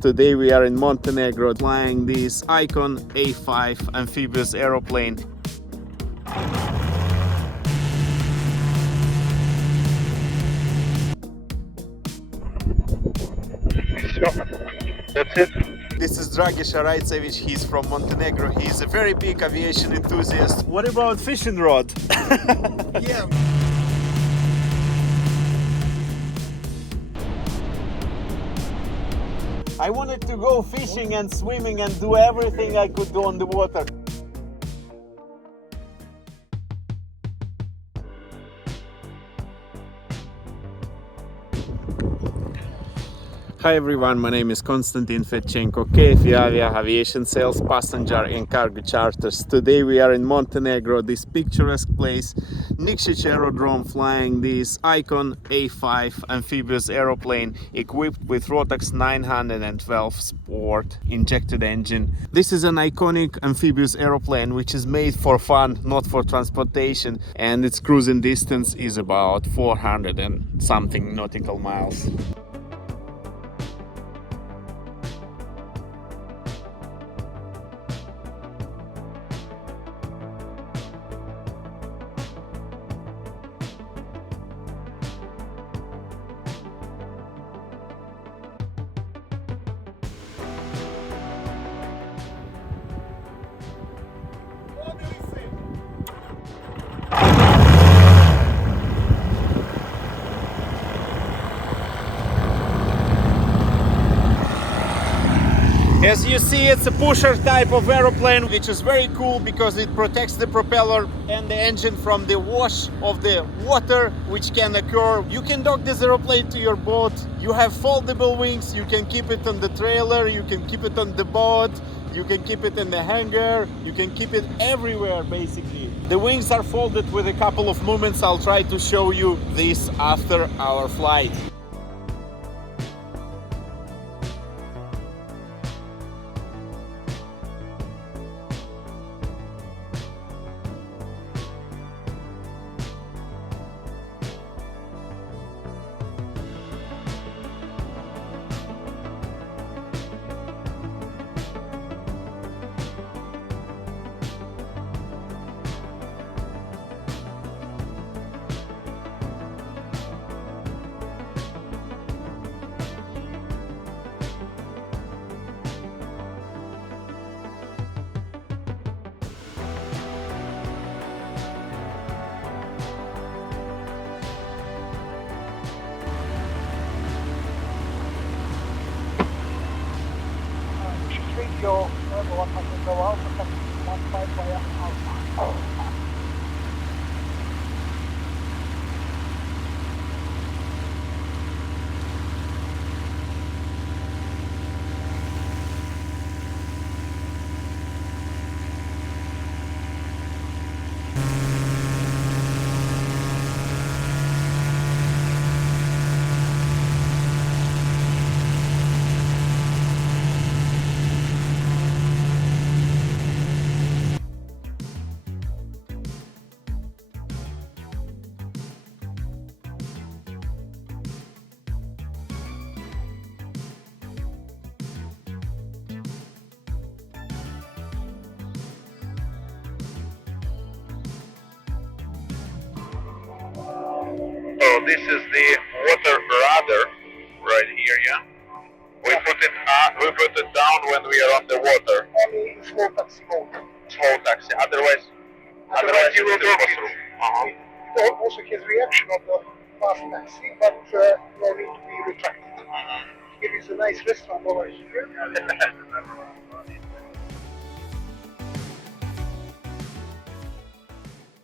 Today we are in Montenegro flying this Icon A5 amphibious aeroplane. That's it. This is Dragiša Rajcević, he's from Montenegro. He's a very big aviation enthusiast. What about fishing rod? Yeah. I wanted to go fishing and swimming and do everything I could do on the water. Hi everyone, my name is Konstantin Fetchenko, KFEAvia Aviation Sales, Passenger and Cargo Charters. Today we are in Montenegro, this picturesque place, Nikšić Aerodrome, flying this Icon A5 amphibious aeroplane equipped with Rotax 912 Sport injected engine. This is an iconic amphibious aeroplane which is made for fun, not for transportation, and its cruising distance is about 400 and something nautical miles. As you see, it's a pusher type of aeroplane, which is very cool because it protects the propeller and the engine from the wash of the water which can occur. You can dock this aeroplane to your boat. You have foldable wings. You can keep it on the trailer. You can keep it on the boat. You can keep it in the hangar. You can keep it everywhere, basically. The wings are folded with a couple of movements. I'll try to show you this after our flight. Your level 100 go out, but that's 1.5 via Alpha. So this is the water rudder right here, yeah? We put it down when we are on the water. Only in slow taxi mode. Slow taxi. Otherwise You will it drop goes it. through. It also has reaction of the fast taxi, but no need to be retracted. Here is a nice restaurant over here.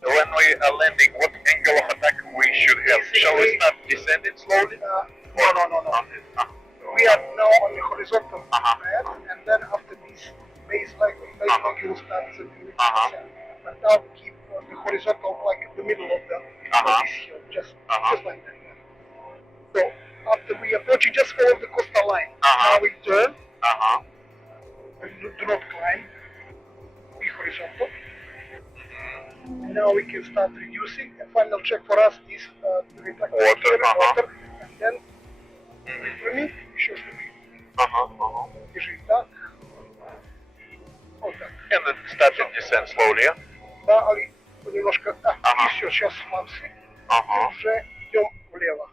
When we are landing, what angle of attack we should have? Shall we start descending slowly? No. We are now on the horizontal path, and then after this baseline, you will start the descent. But now we keep on the horizontal, like in the middle of this hill, just like that. So after we approach, you just follow the coastal line. Now we turn. Do not climb. Be horizontal. Now we can start reducing. And final check for us is the retractor water, and then wait for me. Shows the Держи так. Вот так. And then start to descend slowly. Да, Али, немножко. И все, сейчас слабцы. Уже идем влево.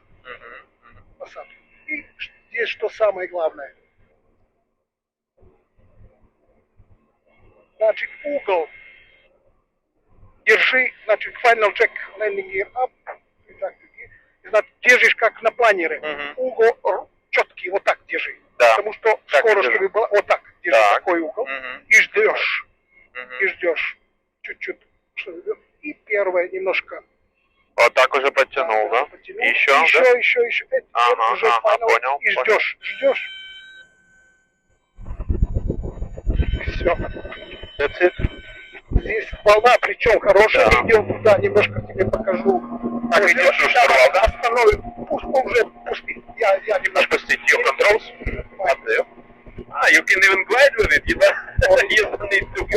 Посадку. И здесь что самое главное. Значит, угол. Держи, значит, final check landing gear up. И так, и, значит, держишь как на планере. Угол четкий, вот так держи. Да. Потому что Так скорость держи. была вот так. Держи Так. такой угол. И ждешь. И ждешь. Чуть-чуть. И первое немножко. Вот так уже подтянул, да? Потянул. Еще, Еще. Это уже final. понял. И ждешь. Все. That's it. Здесь волна, причем хорошая, идем туда, немножко тебе покажу. Так, и держу штурвал, да? Остановим, пусть уже пусти. Я немножко... Отпустить your controls. Отдаю. You can even glide with it, you don't need to go.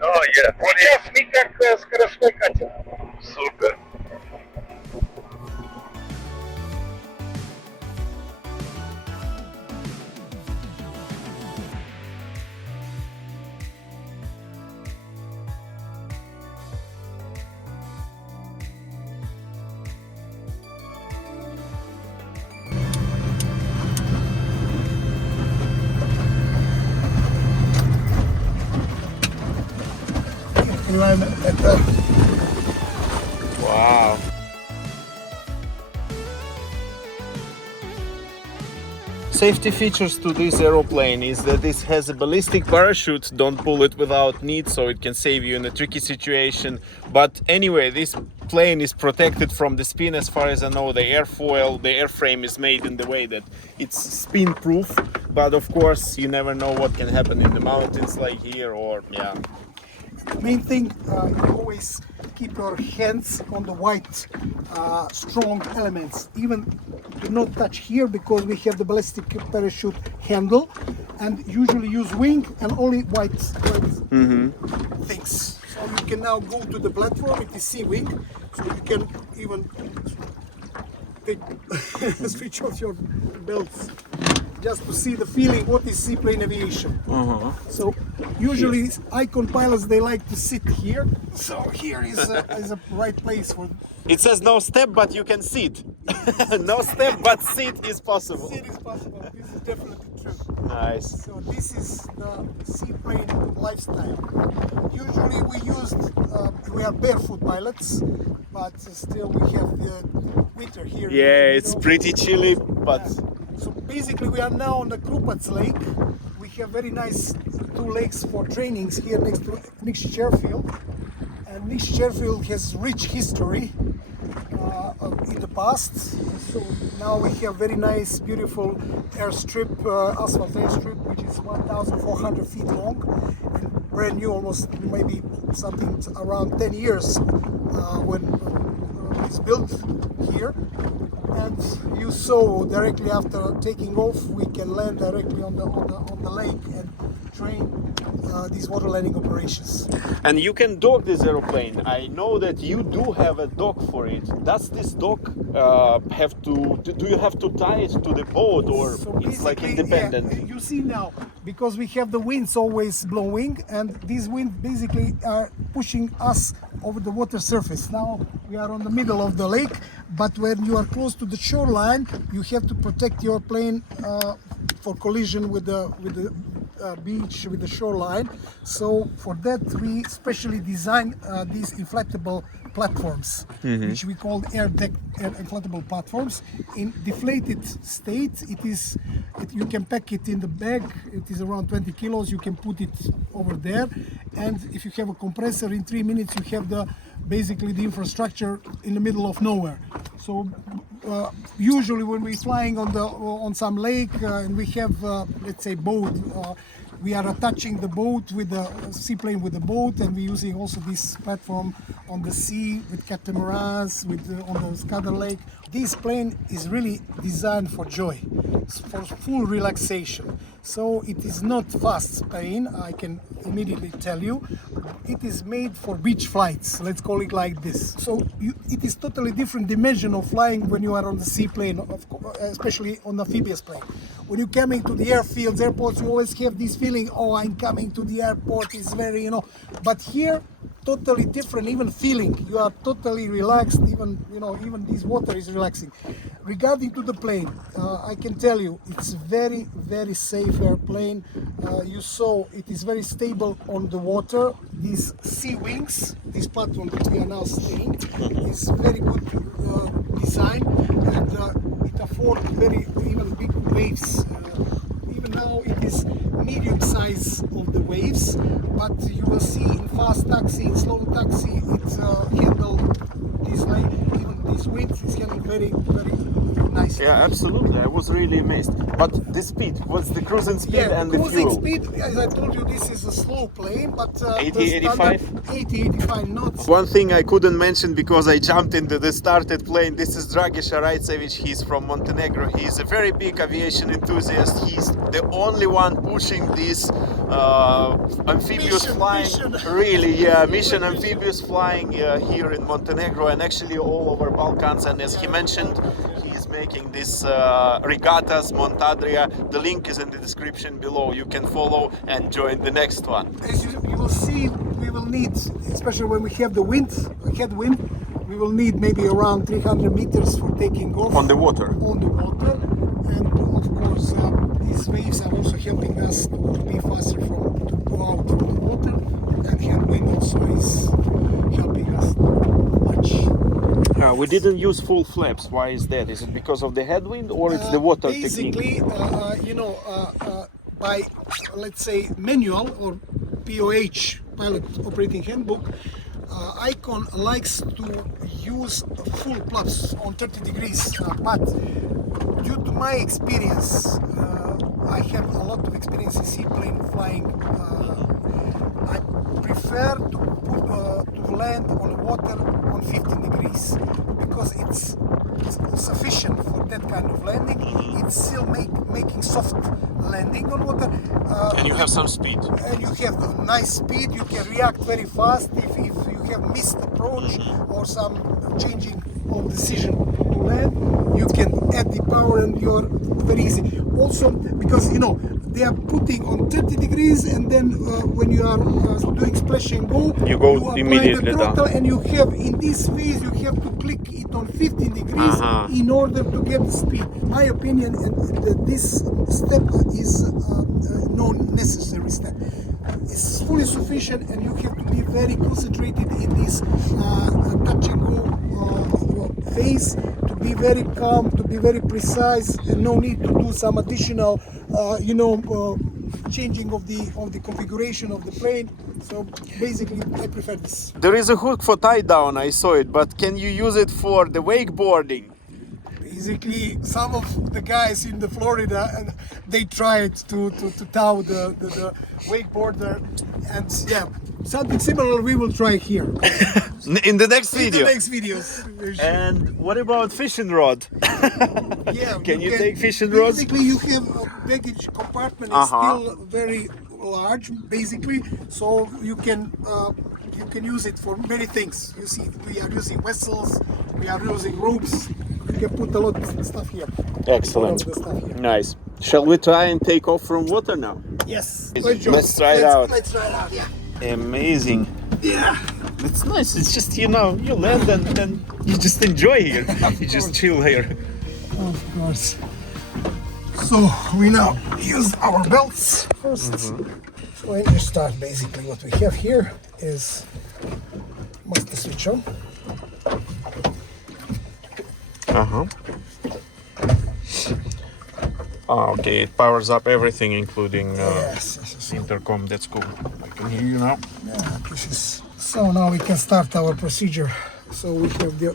Oh, yeah. Сейчас мы как скоростной катер. Супер. Wow. Safety features to this aeroplane is that this has a ballistic parachute. Don't pull it without need, so it can save you in a tricky situation. But anyway, this plane is protected from the spin. As far as I know, the airfoil, the airframe is made in the way that it's spin proof. But of course, you never know what can happen in the mountains like here, or yeah. Main thing, you always keep your hands on the white strong elements. Even do not touch here because we have the ballistic parachute handle, and usually use wing and only white things. So you can now go to the platform. It is sea wing, so you can even switch off your belts just to see the feeling what is seaplane aviation. So usually icon pilots, they like to sit here, so here is a right place for It says no step, but you can sit. No step, but sit is possible. sit is possible. This is definitely true. Nice. So this is the seaplane lifestyle. Usually we are barefoot pilots, but still we have the winter here. Yeah, it's pretty chilly, but So basically we are now on the Krupac lake. We have very nice two lakes for trainings here next to Cherfield. And Cherfield has rich history in the past. So now we have very nice, beautiful airstrip, asphalt airstrip, which is 1,400 feet long and brand new, almost maybe something around 10 years when it's built here. And you saw directly after taking off, we can land directly on the lake and train these water landing operations. and you can dock this aeroplane. I know that you do have a dock for it. Does this dock have to? Do you have to tie it to the boat, or So it's like basically, independent? yeah, you see now, because we have the winds always blowing, and these winds basically are pushing us over the water surface. Now we are on the middle of the lake, but when you are close to the shoreline, you have to protect your plane for collision with the beach, with the shoreline. So for that we specially design these inflatable platforms, which we call air inflatable platforms. In deflated state, you can pack it in the bag. It is around 20 kilos. You can put it over there, and if you have a compressor, in 3 minutes you have basically the infrastructure in the middle of nowhere. So usually when we're flying on some lake and we have let's say boat, we are attaching the boat with the seaplane with the boat, and we're using also this platform on the sea with catamarans, on the Skadar Lake. This plane is really designed for joy, for full relaxation. So it is not fast plane, I can immediately tell you. It is made for beach flights, let's call it like this. So it is totally different dimension of flying when you are on the seaplane, especially on the amphibious plane. When you're coming to the airfields, airports, you always have this feeling, oh, I'm coming to the airport, it's very, but here, totally different, even feeling. You are totally relaxed, even this water is relaxing. Regarding to the plane, I can tell you, it's very, very safe airplane. You saw it is very stable on the water. These sea wings, this platform that we are now staying, is very good design, and it affords very even big waves. Even now it is medium size of the waves, but you will see in fast taxi, in slow taxi, it's handled this way. Even this wind is handled very, very nicely. Yeah, absolutely. I was really amazed. But the speed, what's the cruising speed and the cruising fuel? speed, as I told you, this is a slow plane, but 80, 85? 80, 85 knots. One thing I couldn't mention because I jumped into the started plane. This is Dragiša Rajcević. He's from Montenegro. He's a very big aviation enthusiast. He's the only one pushing this amphibious flying. Really, yeah, mission amphibious flying here in Montenegro and actually all over Balkans. And as he mentioned, he's making this regattas, Montadria. The link is in the description below. You can follow and join the next one. As you will see, we will need, especially when we have the headwind, we will need maybe around 300 meters for taking off. On the water. On the water, and of course these waves are also helping us to be faster to go out from the water, and headwind also is helping us much. We didn't use full flaps. Why is that? Is it because of the headwind or it's the water basically, technique? By, let's say, manual or POH, Pilot Operating Handbook, Icon likes to use full flaps on 30 degrees, but due to my experience, I have a lot of experience in seaplane flying. I prefer to land on water on 15 degrees because it's sufficient for that kind of landing. It's still making soft landing on water. And you have some speed. And you have a nice speed. You can react very fast if you have missed approach or some changing of decision to land. You can add the power and you're very easy. Also, because they are putting on 30 degrees, and then when you are doing splash and go, you go apply immediately the throttle down. and you have in this phase you have to click it on 15 degrees in order to get the speed. My opinion, and this step is no necessary step. It's fully sufficient, and you have to be very concentrated in this touch and go phase, to be very calm, to be very precise, and no need to do some additional changing of the configuration of the plane. So basically I prefer this. There is a hook for tie down, I saw it, but can you use it for the wakeboarding? Basically, some of the guys in the Florida, they tried to tow the wakeboarder, and yeah, something similar we will try here. In the next video. In the next videos. And what about fishing rod? Yeah, Can you take fishing rods? Basically, you have a baggage compartment is still very large, basically, so you can use it for many things. You see, we are using vessels, we are using ropes. You can put a lot of stuff here. Excellent. Nice. Shall we try and take off from water now? Yes. Let's try it out. Let's try it out. Yeah. Amazing. Yeah. It's nice. It's just, you land and then you just enjoy here. You just chill here. Of course. So we now use our belts first. So when you start, basically what we have here is master switch on. Okay, it powers up everything, including Yes. intercom. That's cool. I can hear you now. Yeah, this is. So now we can start our procedure. So we have the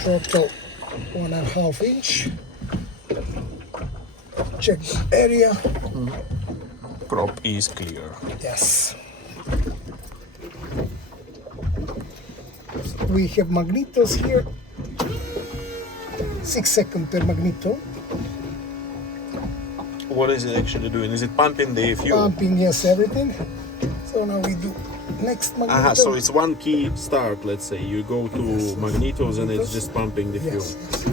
throttle 1.5 inch. Check the area. Crop is clear. Yes. We have magnetos here. 6 seconds per magneto. what is it actually doing? Is it pumping the fuel? Pumping, yes, everything. So now we do next magneto. So it's one key start, let's say. You go to magnetos and it's just pumping the fuel. Yes, yes.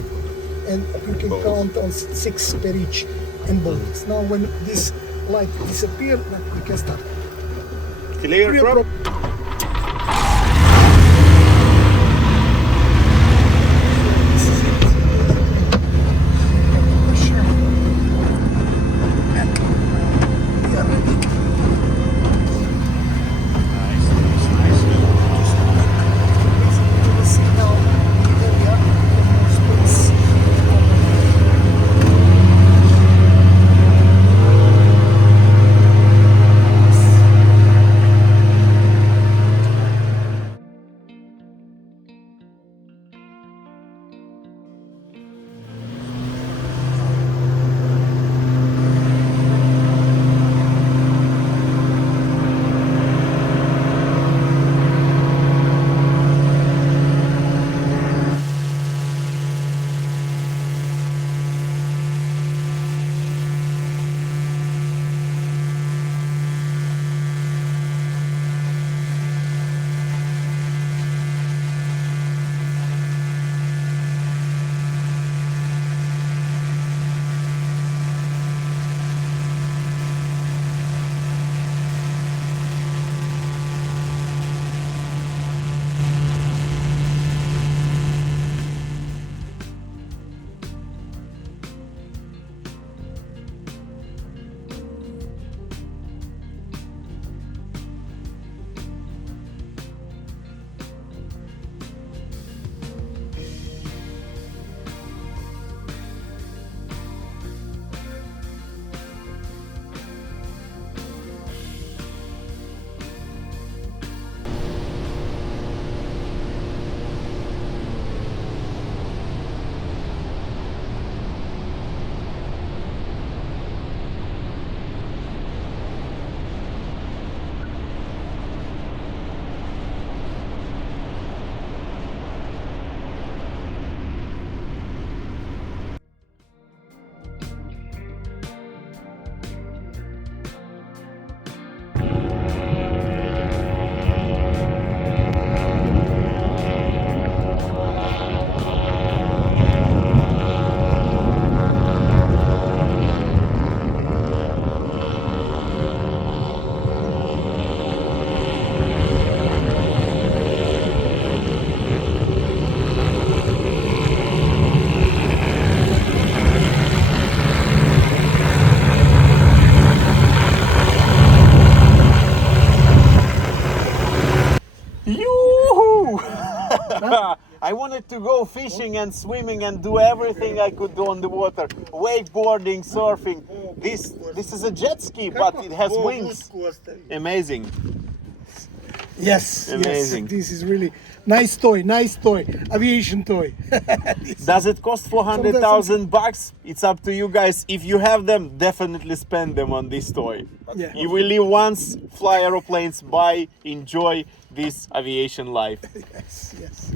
And you can count on 6 per each in bolts. Now when this light disappears, we can start. Clear, Krup? This is it. Pressure. And we are ready. Nice, nice. Basically, you will see now the area of space. I wanted to go fishing and swimming and do everything I could do on the water. Wakeboarding, surfing. This is a jet ski, but it has wings. Amazing. Yes, Amazing. yes, this is really nice toy, aviation toy. Does it cost 400,000 bucks? It's up to you guys. If you have them, definitely spend them on this toy. Yeah. You will live once, fly aeroplanes, buy, enjoy this aviation life. Yes, yes.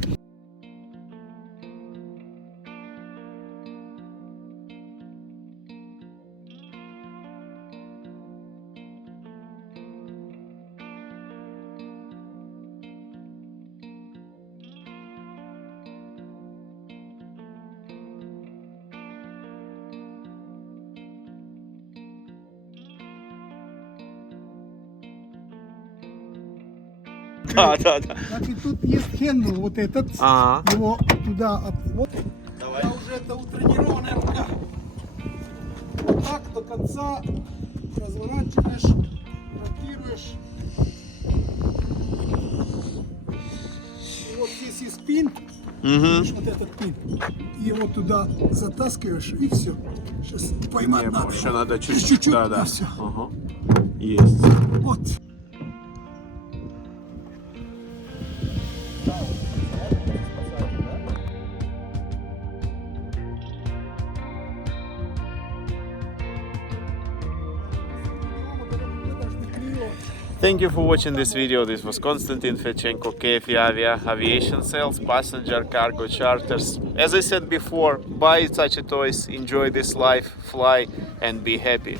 Да. Значит, тут есть хендл вот этот, его туда, вот. Давай. Я уже это утренированная рука. Вот так до конца разворачиваешь, ротируешь. И вот здесь есть пин, видишь, вот этот пин. И его туда затаскиваешь и все. Сейчас поймать надо. Еще надо Чуть-чуть, Да. и все. Ага. Есть. Вот. Thank you for watching this video. This was Konstantin Fedchenko, KFEAvia, aviation sales, passenger, cargo, charters. As I said before, buy such a toys, enjoy this life, fly and be happy.